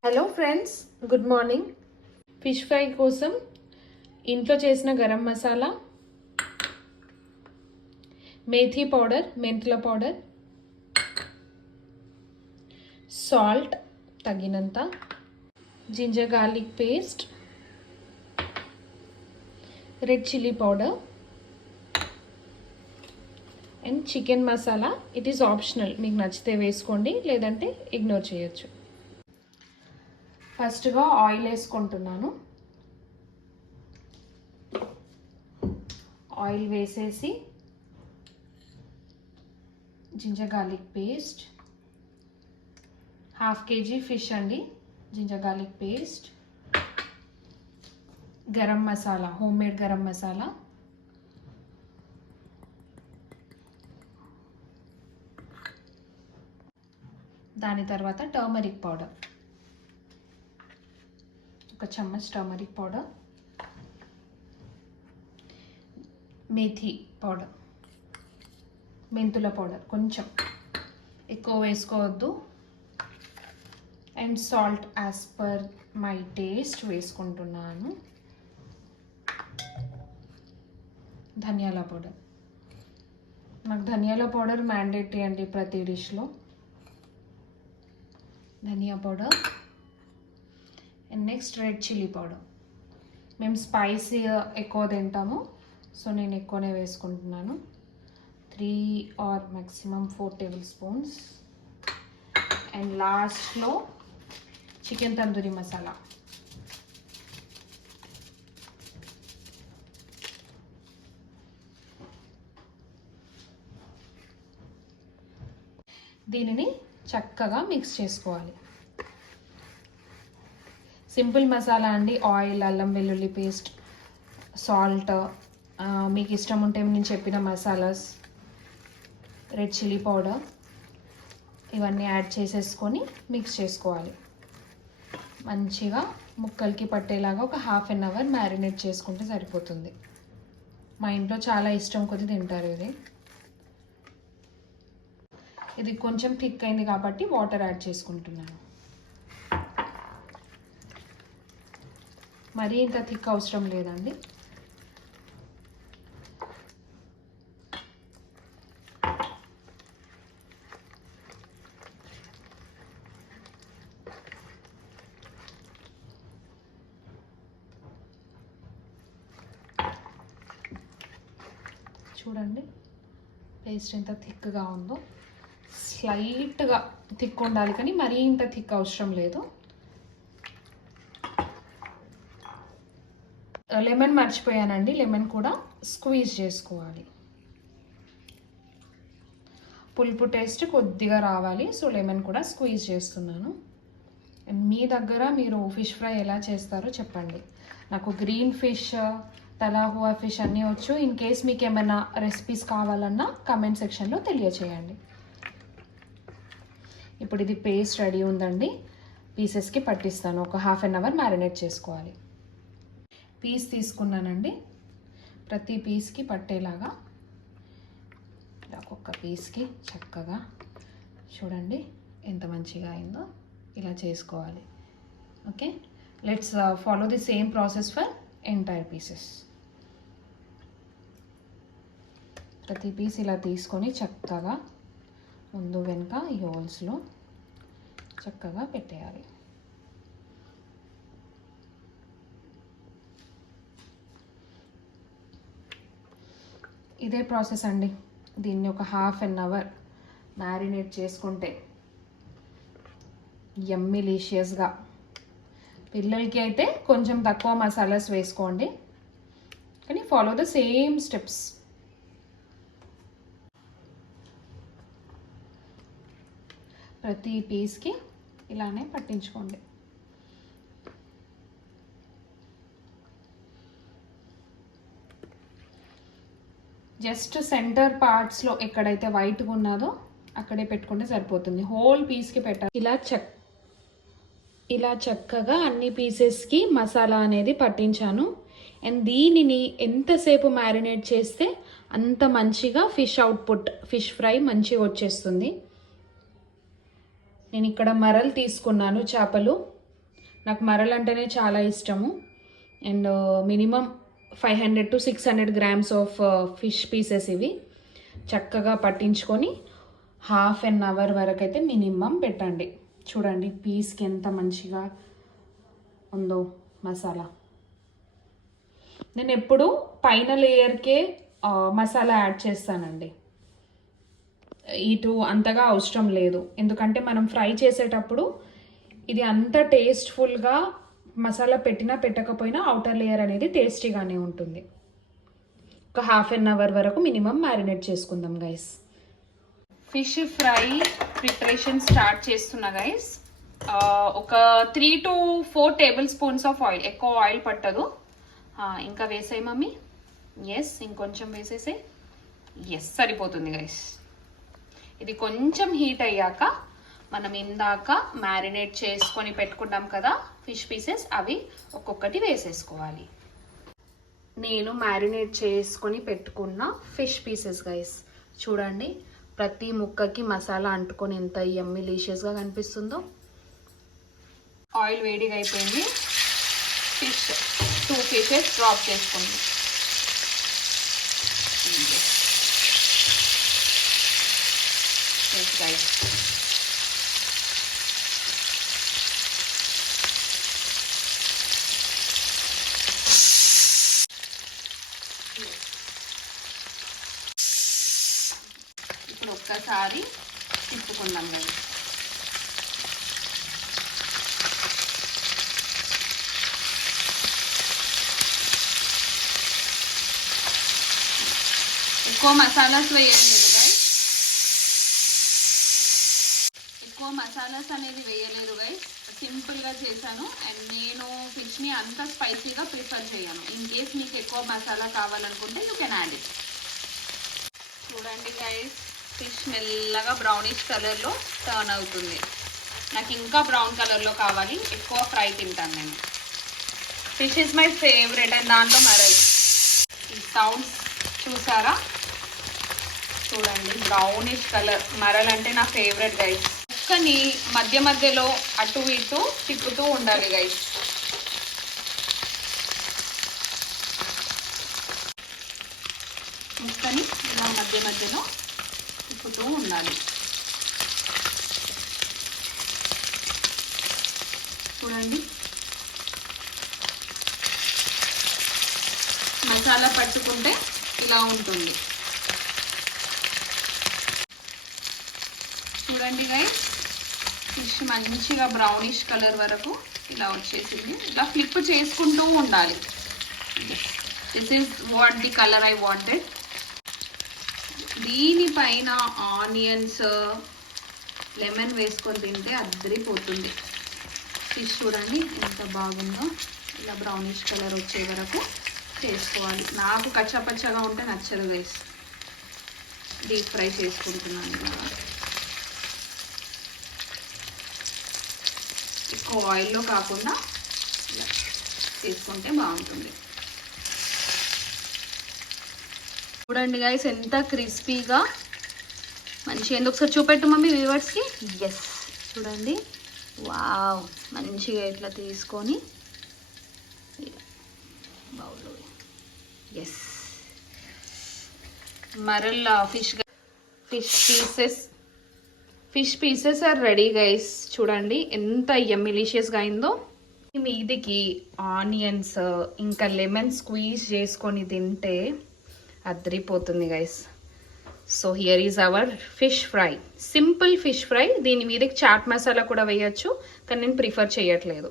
Hello friends, good morning. Fish fry కోసం ఇంట్లో చేసిన గరం మసాలా, మేథీ పౌడర్, మెంతుల పౌడర్, సాల్ట్ తగినంత, ginger garlic paste, red chilli powder and chicken masala. It is optional, మీకు నచ్చితే వేసుకోండి, లేదంటే ఇగ్నోర్ చేయొచ్చు. ఫస్ట్గా ఆయిల్ వేసుకుంటున్నాను. ఆయిల్ వేసేసి ginger garlic paste, half kg fish అండి. Ginger garlic paste, garam masala, home made garam masala, దాని తర్వాత టర్మరిక్ పౌడర్, ఒక చెమ్మచ్ టర్మరిక్ పౌడర్, మేథీ పౌడర్, మెంతుల పౌడర్ కొంచెం ఎక్కువ వేసుకోవద్దు, and salt as per my taste వేసుకుంటున్నాను. ధనియాల పౌడర్, నాకు ధనియాల పౌడర్ మ్యాండేటరీ అండి ప్రతి డిష్లో. Dhaniya powder and next red chilli powder. మేము స్పైసీ ఎక్కువ తింటాము, సో నేను ఎక్కువనే వేసుకుంటున్నాను. 3 or maximum 4 tablespoons. అండ్ లాస్ట్లో చికెన్ తందూరి మసాలా. దీనిని చక్కగా మిక్స్ చేసుకోవాలి. సింపుల్ మసాలా అండి. ఆయిల్, అల్లం వెల్లుల్లి పేస్ట్, సాల్ట్, మీకు ఇష్టం ఉంటే నేను చెప్పిన మసాలాస్, రెడ్ చిల్లీ పౌడర్, ఇవన్నీ యాడ్ చేసేసుకొని మిక్స్ చేసుకోవాలి. మంచిగా ముక్కలకి పట్టేలాగా ఒక హాఫ్ అన్ అవర్ మ్యారినేట్ చేసుకుంటే సరిపోతుంది. మా ఇంట్లో చాలా ఇష్టం కొద్ది తింటారు ఇది. ఇది కొంచెం థిక్ అయింది కాబట్టి వాటర్ యాడ్ చేసుకుంటున్నాను. మరీ ఇంత థిక్ అవసరం లేదండి. చూడండి పేస్ట్ ఎంత థిక్గా ఉందో. స్లైట్గా థిక్ ఉండాలి, కానీ మరీ ఇంత థిక్ అవసరం లేదు. లెమన్ మర్చిపోయానండి, లెమన్ కూడా స్క్వీజ్ చేసుకోవాలి. పులుపు టేస్ట్ కొద్దిగా రావాలి, సో లెమన్ కూడా స్క్వీజ్ చేస్తున్నాను. మీ దగ్గర మీరు ఫిష్ ఫ్రై ఎలా చేస్తారో చెప్పండి. నాకు గ్రీన్ ఫిష్, తలాహువా ఫిష్ అన్నీ వచ్చు. ఇన్ కేస్ మీకు ఏమైనా రెసిపీస్ కావాలన్నా కమెంట్ సెక్షన్లో తెలియచేయండి. ఇప్పుడు ఇది పేస్ట్ రెడీ ఉందండి. పీసెస్కి పట్టిస్తాను. ఒక హాఫ్ అన్ అవర్ మ్యారినేట్ చేసుకోవాలి. పీస్ తీసుకున్నానండి. ప్రతి పీస్కి పట్టేలాగా ఒక్కొక్క పీస్కి చక్కగా చూడండి ఎంత మంచిగా అయిందో. ఇలా చేసుకోవాలి. Okay, let's follow the same process for entire pieces. ప్రతి పీస్ ఇలా తీసుకొని చక్కగా ముందు వెనుక ఈ హోల్స్లో చక్కగా పెట్టేయాలి. ఇదే ప్రాసెస్ అండి. దీన్ని ఒక హాఫ్ అన్ అవర్ మ్యారినేట్ చేసుకుంటే యమ్మీలీషియస్గా. పిల్లలకి అయితే కొంచెం తక్కువ మసాలాస్ వేసుకోండి, కానీ ఫాలో ద సేమ్ స్టెప్స్. ప్రతి పీస్కి ఇలానే పట్టించుకోండి. జస్ట్ సెంటర్ పార్ట్స్లో ఎక్కడైతే వైట్గా ఉన్నదో అక్కడే పెట్టుకుంటే సరిపోతుంది. హోల్ పీస్కి పెట్టాలి. ఇలా చక్కగా అన్ని పీసెస్కి మసాలా అనేది పట్టించాను. అండ్ దీనిని ఎంతసేపు మ్యారినేట్ చేస్తే అంత మంచిగా ఫిష్ అవుట్పుట్, ఫిష్ ఫ్రై మంచిగా వచ్చేస్తుంది. నేను ఇక్కడ మరలు తీసుకున్నాను, చేపలు. నాకు మరల్ అంటేనే చాలా ఇష్టము. And minimum 500 to 600 grams of fish pieces ఇవి. చక్కగా పట్టించుకొని హాఫ్ అన్ అవర్ వరకు అయితే మినిమం పెట్టండి. చూడండి పీస్కి ఎంత మంచిగా ఉందో మసాలా. నేను ఎప్పుడు పైన లేయర్కే మసాలా యాడ్ చేస్తానండి. ఇటు అంతగా అవసరం లేదు, ఎందుకంటే మనం ఫ్రై చేసేటప్పుడు ఇది అంత టేస్ట్ఫుల్గా మసాలా పెట్టినా పెట్టకపోయినా అవుటర్ లేయర్ అనేది టేస్టీగానే ఉంటుంది. ఒక హాఫ్ అన్ అవర్ వరకు మినిమం మ్యారినేట్ చేసుకుందాం guys. Fish fry preparation start చేస్తున్నా గైస్. ఒక 3 to 4 tablespoons ఆఫ్ ఆయిల్, ఎక్కువ ఆయిల్ పట్టదు. ఇంకా వేసాయి మమ్మీ? ఎస్, ఇంకొంచెం వేసేసే. ఎస్, సరిపోతుంది గైస్. ఇది కొంచెం హీట్ అయ్యాక మనం ఇందాక మ్యారినేట్ చేసుకొని పెట్టుకున్నాం కదా ఫిష్ పీసెస్, అవి ఒక్కొక్కటి వేసేసుకోవాలి. నేను మ్యారినేట్ చేసుకొని పెట్టుకున్న ఫిష్ పీసెస్ గైస్, చూడండి ప్రతి ముక్కకి మసాలా అంటుకొని ఎంత యమ్మీ లిషియస్గా కనిపిస్తుందో. ఆయిల్ వేడిగా అయిపోయింది. ఫిష్ 2 పీసెస్ డ్రాప్ చేసుకోండి. గైస్ ఇప్పుడు ఒక్కసారి తిప్పుకుందాం గైస్. ఎక్కువ మసాలాస్ వేయలేదు గైస్, ఎక్కువ మసాలాస్ అనేది వేయలేదు గైస్. సింపుల్గా చేశాను. అండ్ నేను ఫిష్ని అంత స్పైసీగా ప్రిఫర్ చేయను. ఇన్ కేస్ మీకు ఎక్కువ మసాలా కావాలనుకుంటే యూ కెన్ యాడ్ ఇట్. చూడండి గైస్, ఫిష్ మెల్లగా బ్రౌనిష్ కలర్లో టర్న్ అవుతుంది. నాకు ఇంకా బ్రౌన్ కలర్లో కావాలి. ఎక్కువ ఫ్రై తింటాను నేను. Fish is my favourite. And దాంట్లో మరల్. ఈ సౌండ్స్ చూసారా? చూడండి బ్రౌనిష్ కలర్. మరల్ అంటే నా ఫేవరెట్ గైస్. ముక్కని మధ్య మధ్యలో అటు ఇటు తిప్పుతూ ఉండాలి గైస్. ముక్కని ఇలా మధ్య మధ్యలో తిప్పుతూ ఉండాలి. చూడండి మసాలా పట్టుకుంటే ఇలా ఉంటుంది. చూడండి గైస్, ఫిష్ మంచిగా బ్రౌనిష్ కలర్ వరకు ఇలా వచ్చేసింది. ఇలా ఫ్లిప్ చేసుకుంటూ ఉండాలి. This is what the colour I wanted. దీనిపైన ఆనియన్స్, లెమన్ వేసుకొని తింటే అద్దరిపోతుంది. ఫిష్ చూడండి ఎంత బాగుందో. ఇలా బ్రౌనిష్ కలర్ వచ్చే వరకు చేసుకోవాలి. నాకు కచ్చాపచ్చగా ఉంటే నచ్చదు గైస్. డీప్ ఫ్రై చేసుకుంటున్నాను కదా. ఎక్కువ ఆయిల్లో కాకుండా ఇలా చేసుకుంటే బాగుంటుంది. చూడండి గైస్ ఎంత క్రిస్పీగా మంచిగా. ఎందుకు ఒకసారి చూపెట్టు మమ్మీ వ్యూవర్స్కి. ఎస్, చూడండి వావ్, మంచిగా ఇట్లా తీసుకొని బౌల్లో. ఎస్, మరల్ fish pieces are ready guys. చూడండి ఎంత యమ్మిలిషియస్గా అయిందో. మీదికి ఆనియన్స్ ఇంకా లెమన్ స్క్వీజ్ చేసుకొని తింటే అద్దరిపోతుంది guys. So here is our fish fry. Simple fish fry. దీని మీదకి చాట్ మసాలా కూడా వేయచ్చు, కానీ నేను ప్రిఫర్ చేయట్లేదు.